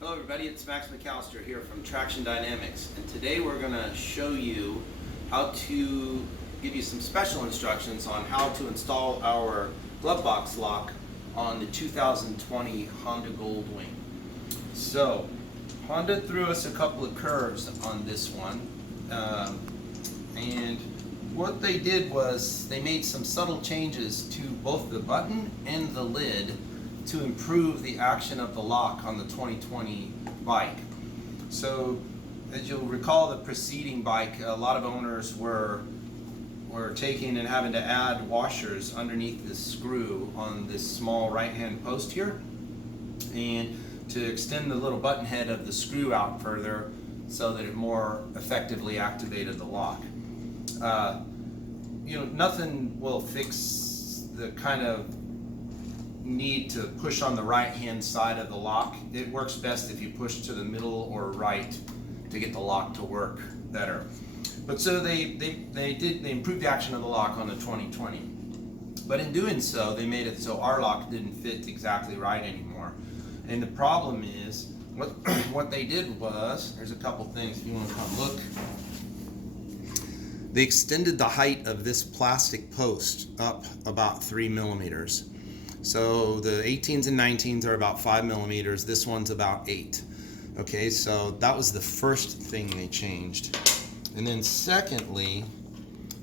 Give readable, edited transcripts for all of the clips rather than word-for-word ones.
Hello everybody, it's Max McAllister here from Traxxion Dynamics, and today we're going to show you how to give you some special instructions on how to install our Glovebox lock on the 2020 Honda Goldwing. So, Honda threw us a couple of curves on this one, and what they did was they made some subtle changes to both the button and the lid to improve the action of the lock on the 2020 bike. So, as you'll recall, the preceding bike, a lot of owners were taking and having to add washers underneath this screw on this small right-hand post here, and to extend the little button head of the screw out further so that it more effectively activated the lock. Nothing will fix the kind of need to push on the right hand side of the lock. It works best if you push to the middle or right to get the lock to work better. But so they improved the action of the lock on the 2020. But in doing so, they made it so our lock didn't fit exactly right anymore. And the problem is, what they did was, there's a couple things if you want to come look. They extended the height of this plastic post up about 3 millimeters. So the 18s and 19s are about 5 millimeters. This one's about 8. Okay, so that was the first thing they changed. And then secondly,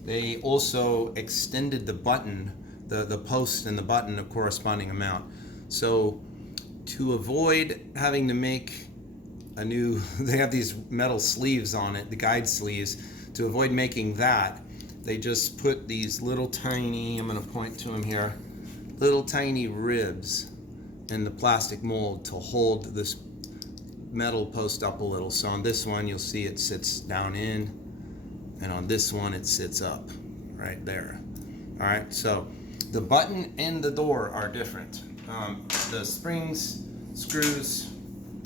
they also extended the button, the post and the button a corresponding amount. So to avoid having to make a new, they have these metal sleeves on it, the guide sleeves. To avoid making that, they just put these little tiny, I'm going to point to them here, little tiny ribs in the plastic mold to hold this metal post up a little. So on this one you'll see it sits down in, and on this one it sits up right there. Alright, so the button and the door are different. The springs, screws,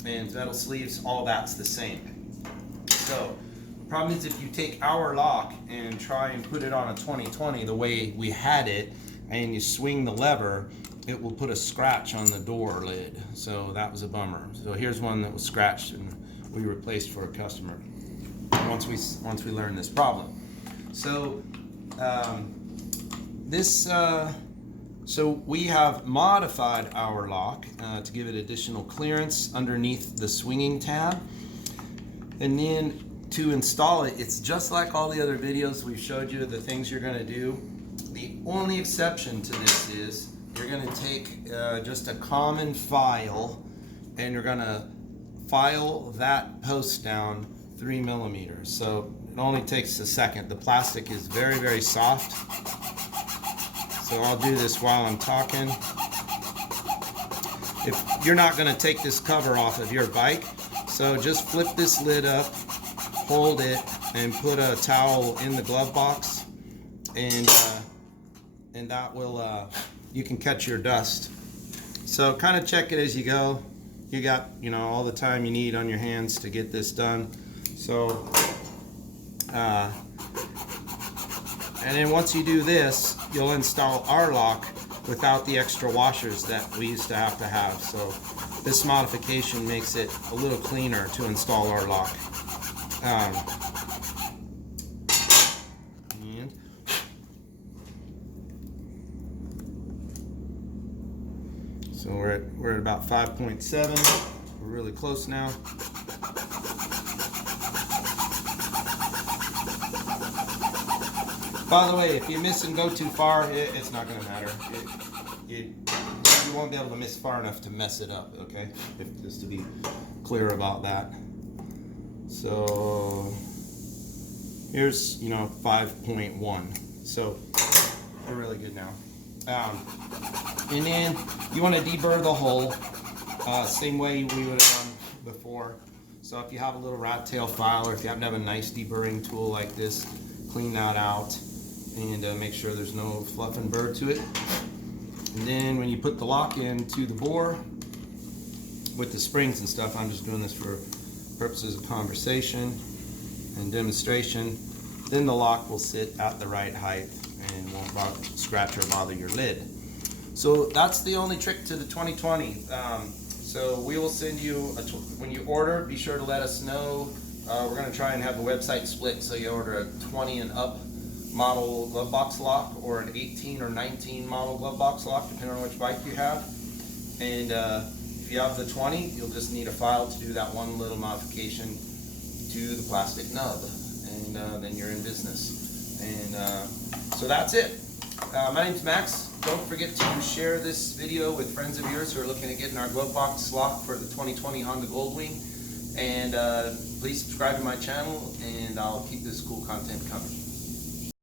and metal sleeves, all that's the same. So the problem is if you take our lock and try and put it on a 2020 the way we had it, and you swing the lever, it will put a scratch on the door lid. So that was a bummer. So here's one that was scratched and we replaced for a customer once we learned this problem. So so we have modified our lock to give it additional clearance underneath the swinging tab, and then to install it, it's just like all the other videos we've showed you, the things you're going to do. The only exception to this is you're going to take just a common file and you're going to file that post down 3 millimeters. So it only takes a second. The plastic is very, very soft. So I'll do this while I'm talking. If you're not going to take this cover off of your bike, so just flip this lid up, hold it, and put a towel in the glove box, and that will, you can catch your dust. So kind of check it as you go. You got, all the time you need on your hands to get this done. So, and then once you do this, you'll install our lock without the extra washers that we used to have. So this modification makes it a little cleaner to install our lock. So we're at about 5.7. We're really close now. By the way, if you miss and go too far, it's not going to matter. You won't be able to miss far enough to mess it up, okay? Just to be clear about that. So here's 5.1. So we're really good now. And then you want to deburr the hole same way we would have done before. So if you have a little rat tail file, or if you happen to have a nice deburring tool like this, clean that out and make sure there's no fluff and burr to it. And then when you put the lock into the bore with the springs and stuff, I'm just doing this for purposes of conversation and demonstration, then the lock will sit at the right height and won't scratch or bother your lid. So that's the only trick to the 2020. So we will send you, when you order, be sure to let us know. We're going to try and have the website split, so you order a 20 and up model glove box lock or an 18 or 19 model glove box lock, depending on which bike you have. And if you have the 20, you'll just need a file to do that one little modification to the plastic nub, and then you're in business. And so that's it. My name's Max. Don't forget to share this video with friends of yours who are looking at getting our glove box lock for the 2020 Honda Goldwing. And please subscribe to my channel, and I'll keep this cool content coming.